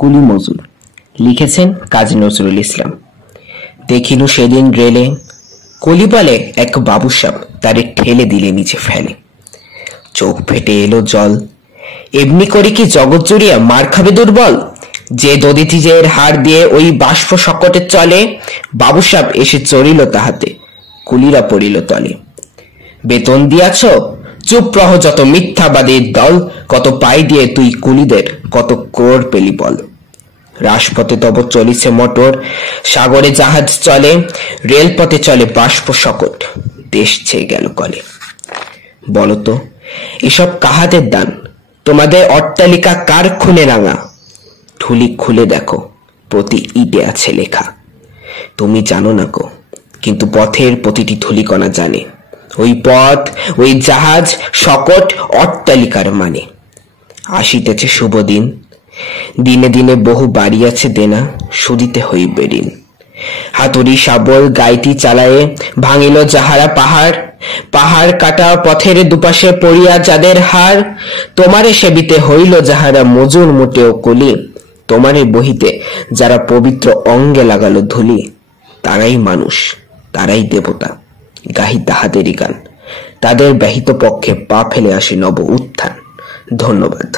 কুলি মজুর। লিখেছেন কাজী নজরুল ইসলাম। দেখিনু সেদিন রেলে কলি বলে এক বাবুসাব তারে ঠেলে দিলে নিচে ফেলে। চোখ ফেটে এলো জল, এমনি করে কি জগৎ জুড়িয়া মার খাবে দুর্বল? যে দদিতিজের হার দিয়ে ওই বাষ্প সকটে চলে, বাবুসাব এসে চড়িল তাহাতে, কুলিরা পড়িল তলে। বেতন দিয়াছ? চুপ রহ যত মিথ্যাবাদীর দল, কত পাই দিয়ে তুই কুলিদের কত ক্রোড় পেলি বল। রাজপথে তব চলিছে মোটর, সাগরে জাহাজ চলে, রেলপথে চলে বাষ্প সকট, দেশ ছেয়ে গেল কলে। বলতো এসব কাহাদের দান? তোমাদের অট্টালিকা কার খুনে রাঙা? ঠুলি খুলে দেখো, প্রতি ইটে আছে লেখা। তুমি জানো না গো, কিন্তু পথের প্রতিটি ধূলিকণা জানে, ওই পথ, ওই জাহাজ, সকট, অট্টালিকার মানে। আসিতেছে শুভ দিন, দিনে দিনে বহু বাড়িয়াছে দেনা, শুধিতে হইবে ঋণ। হাতুড়ি শাবল গাইতি চালায়ে ভাঙিল যাহারা পাহাড়, পাহাড় কাটা পথের দুপাশে পড়িয়া যাদের হার। তোমারে সেবিতে হইল যাহারা মজুর মোটেও কুলি, তোমারে বহিতে যারা পবিত্র অঙ্গে লাগালো ধুলি, তারাই মানুষ, তারাই দেবতা, গাহি তাহাদেরই গান। তাদের ব্যহিত পক্ষে পা ফেলে আসে নব উত্থান। ধন্যবাদ।